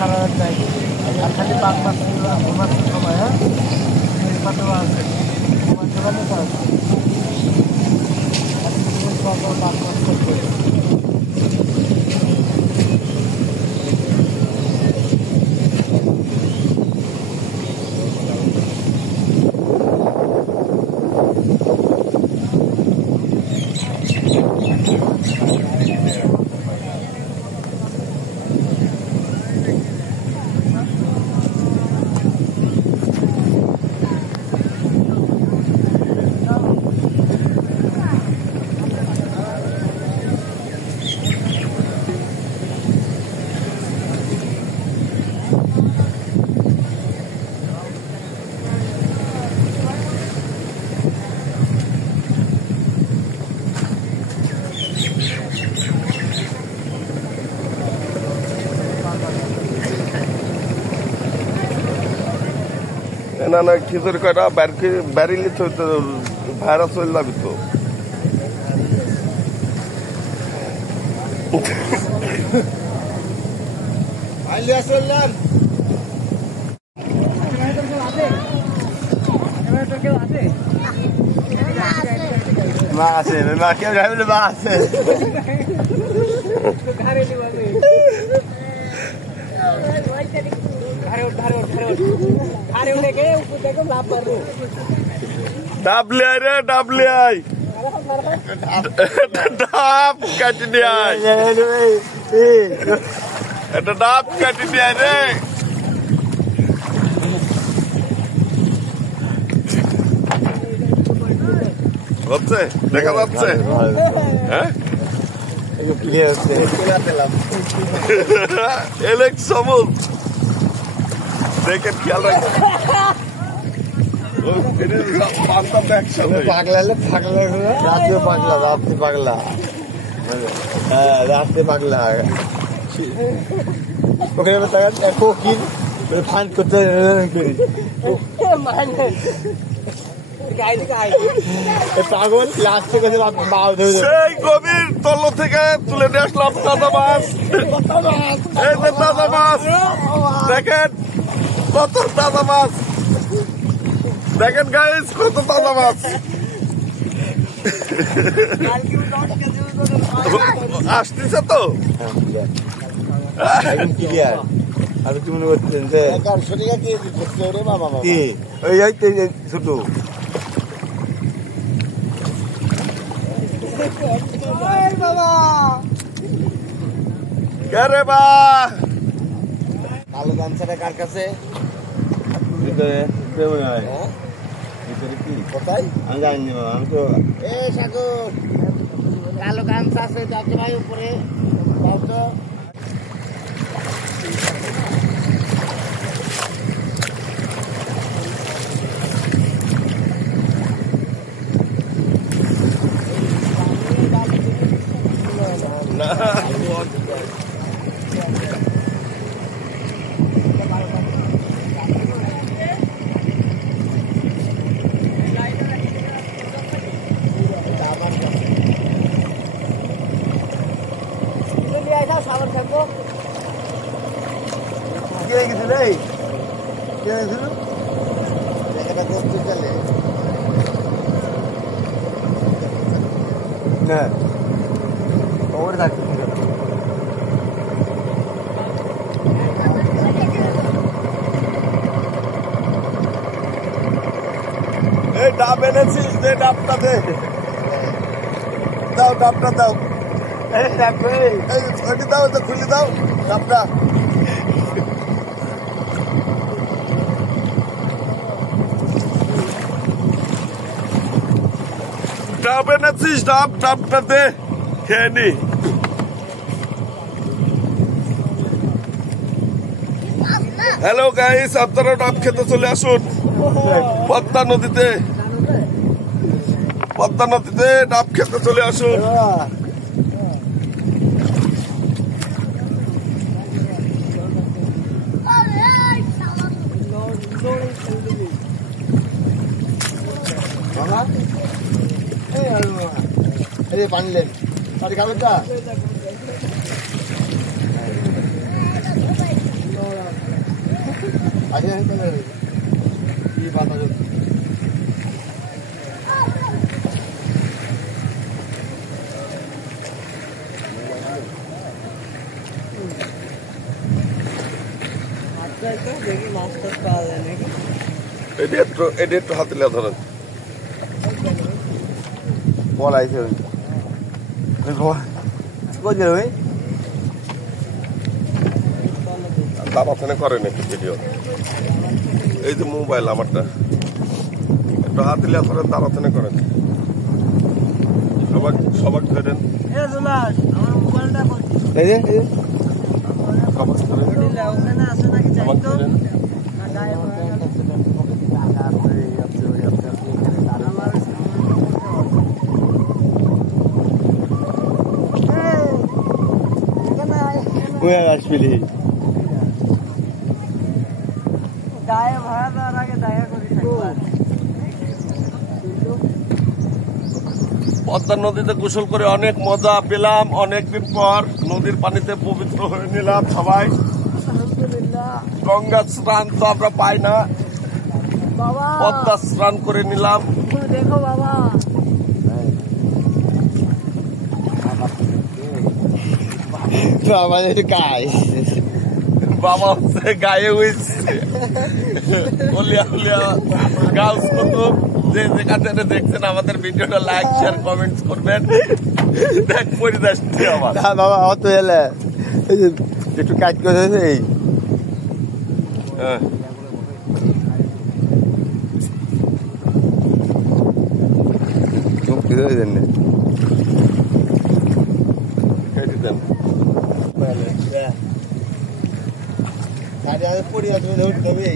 সারা রাত যাই আর খালি পাঁচ মাস ঘুমাচ্ছে সময় হ্যাঁ পাতে আছে ঘুমার জোগানে পাঁচ মাস করতে না না খিচুড়ি কয়টা বাড়িলে তো ভাইরাস হয়ে যাবি তো মা আছে মা কেউ যাবে মা আছে ডাবলে রে ডাবলে আই ডাব কাটি দিয়ে আয় একটা ডাব কাটি দিয়ে আয় রে হচ্ছে দেখা যাচ্ছে হ্যাঁ এলেক সমুদ দেখেন খেয়াল রাখেন পাগলা রাত্রে পাগলা হ্যাঁ রাত্রে পাগলা ওখানে কোকিল ফান করতে পাগল লাস্টে কাছে সেই গভীর তল থেকে তুলে নিয়ে আসলাম তাজা মাছ এই যে তাজা মাছ দেখেন কত তাজা মাছ দেখেন গাইস কত তাজা মাছ আসতেছে তো ক্লিয়ার আর কি মনে করছেন যে ওই ছোট রে বা কালো গামছাটা কার কাছে কোথায় আমি জানি আমি তো সাগর কালো গামছা আছে যাতে ভাই উপরে তো সাবান থাকবো কে গেছিল কে গেছিল এটা করতে চলে না ওর থাকতে এই ডাব এনেছিস দে ডাবটা দে দাও ডাবটা দাও ওটি দাও তো খুলে দাও ডাবটা ডাব এনেছিস ডাবটা দে খেয়ে নি হ্যালো গাইস আপনারা ডাব খেতে চলে আসুন পদ্মা নদীতে ডাব খেতে চলে আসুন পানি লেন পানি খাবেন কি পাতা দেখি মাছ টাছ পাওয়া যায় নাকি। এটা একটু হাতে লিয়া ধরেন বল আইছে কই যাবে ভাই দাবাখানে করেন একটু ভিডিও। এই যে মোবাইল আমারটা একটু হাতে লিয়া ধরেন, দাবাখানে করেন, সবাক ধরেন, এ জুলাস আমার মোবাইলটা বলছি এই যে সবাক ধরেন, ওখানে আছে নাকি সবাক চাইতো ধরেন। না গায়ে ভরা গেল। আমার ওই আসবিলি গায়ে ভরা দেওয়ার আগে দেখা করি একবার। পদ্মা নদীতে গোসল করে অনেক মজা পেলাম, অনেকদিন পর নদীর পানিতে পবিত্র হয়ে নিলাম সবাই। আলহামদুলিল্লাহ গঙ্গা স্নান তো আমরা পাই না, বাবা পদ্মা স্নান করে নিলাম। তুমি দেখো বাবা আমাদের গাই বাবা হচ্ছে গায়ে উঠছে হলিয়া হলিয়া গার্লস কুতুব। যে যেখান থেকে দেখছেন আমাদের ভিডিওটা লাইক শেয়ার কমেন্টস করবেন। দেখ পরিদর্শী আমার বাবা অত এলে এই যে একটু কাজ করে এই হ্যাঁ। মুক্তি হয়ে যান কেটে দেন। পড়ি আছে উঠতে হবে